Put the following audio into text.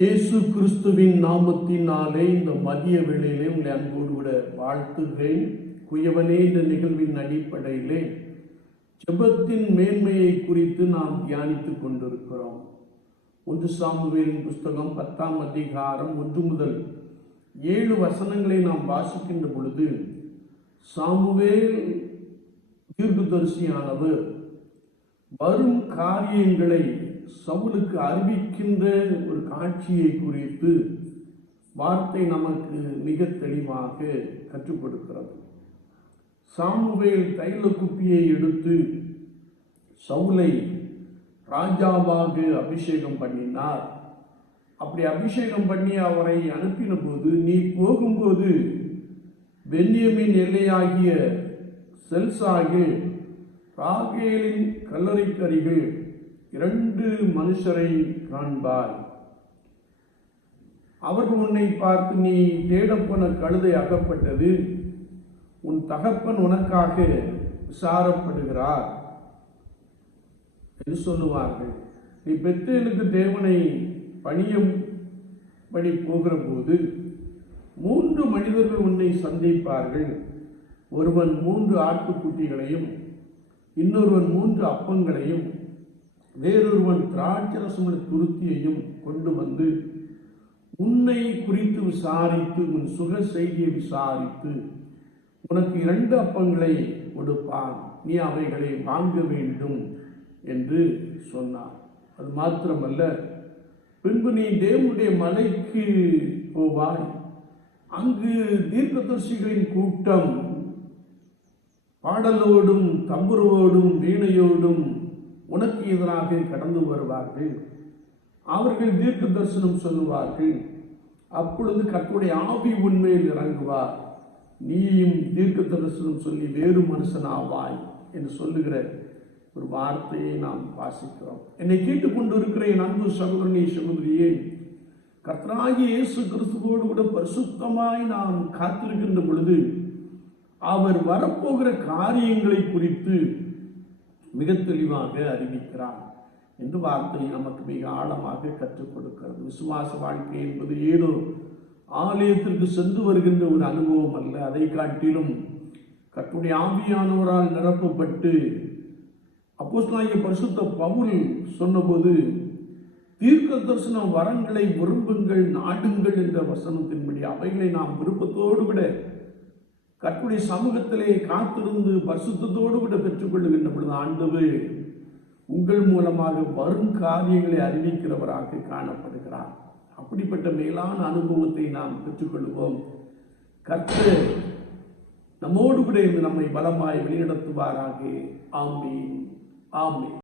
இயேசு கிறிஸ்துவின் நாமத்தினாலே இந்த மதிய வேளையிலே உங்களை அன்போடு கூட வாழ்த்துகிறேன். குயவனே என்ற நிகழ்வின் அடிப்படையிலே ஜெபத்தின் மேன்மையை குறித்து நாம் தியானித்துக் கொண்டிருக்கிறோம். 1 சாமுவேலின் புஸ்தகம் 10ஆம் அதிகாரம் 1 முதல் 7 வசனங்களை நாம் வாசிக்கின்ற பொழுது, சாமுவேல் தீர்க்கதரிசியானவர் வரும் காரியங்களை சவுலுக்கு அறிவிக்கின்ற ஒரு காட்சியை குறித்து வார்த்தை நமக்கு மிக தெளிவாக கற்றுக் கொடுக்கிறது. சாமுவேல் தைல குப்பியை எடுத்து சவுலை ராஜாவாக அபிஷேகம் பண்ணினார். அப்படி அபிஷேகம் பண்ணி அவரை அனுப்பின போது, நீ போகும்போது பென்யமீன் எல்லையாகிய செல்சாகில் ராகேலின் கல்லறைக்கரிகள் 2 மனுஷரை காண்பாய். அவர்கள் உன்னை பார்த்து, நீ தேடப்போன கழுதை அகப்பட்டது, உன் தகப்பன் உனக்காக விசாரப்படுகிறார் என்று சொல்லுவார்கள். நீ பெத்தேலுக்கு தேவனை பணியும்படி போகிற போது 3 மனிதர்கள் உன்னை சந்திப்பார்கள். ஒருவன் 3 ஆட்டுக்குட்டிகளையும், இன்னொருவன் 3 அப்பங்களையும், வேறொருவன் திராட்சரசமுள்ள துருத்தியையும் கொண்டு வந்து உன்னை குறித்து விசாரித்து, உன் சுக செய்தியை விசாரித்து உனக்கு 2 அப்பங்களை கொடுப்பான், நீ அவைகளை வாங்க வேண்டும் என்று சொன்னார். அது மாத்திரமல்ல, பின்பு நீ தேவனுடைய மலைக்கு போவாய். அங்கு தீர்க்கதரிசிகளின் கூட்டம் பாடலோடும் தம்புரோடும் வீணையோடும் உனக்கு எதிராக கடந்து வருவார்கள். அவர்கள் தீர்க்க தரிசனம் சொல்லுவார்கள். அப்பொழுது கர்த்தருடைய ஆவி உன்மேல் இறங்குவார், நீயும் தீர்க்க தரிசனம் சொல்லி வேறு மனுஷனாவாய் என்று சொல்லுகிற ஒரு வார்த்தையை நாம் வாசிக்கிறோம். என்னை கேட்டுக்கொண்டு இருக்கிற என் அன்பு சகோதரனே, சகோதரியே, கர்த்தராகிய இயேசு கிறிஸ்துவோடு கூட பரிசுத்தமாய் நாம் காத்திருக்கின்ற பொழுது அவர் வரப்போகிற காரியங்களை குறித்து மிக தெளிவாக அறிவிக்கிறார் என்று வார்த்தை நமக்கு மிக ஆழமாக கற்றுக் கொடுக்கிறது. விசுவாச வாழ்க்கை என்பது ஏதோ ஆலயத்திற்கு சென்று வருகின்ற ஒரு அனுபவம் அல்ல. அதை காட்டிலும் கர்த்தருடைய ஆவியானவரால் நிரப்பப்பட்டு அப்போஸ்தலனாகிய பரிசுத்த பவுல் சொன்னபோது, தீர்க்க தரிசன வரங்களை விரும்புங்கள், நாடுங்கள் என்ற வசனத்தின்படி அவைகளை நாம் விருப்பத்தோடு விட கர்த்தருடைய சமூகத்திலே காத்திருந்து பரிசுத்தத்தோடு கூட பெற்றுக்கொள்ளுகின்ற பொழுது ஆண்டவர் உங்கள் மூலமாக வரும் காரியங்களை அறிவிக்கிறவராக காணப்படுகிறார். அப்படிப்பட்ட மேலான அனுபவத்தை நாம் பெற்றுக்கொள்வோம். கர்த்தர் நம்மோடு கூட இருந்து நம்மை பலமாய் வழிநடத்துவாராக. ஆமென், ஆமென்.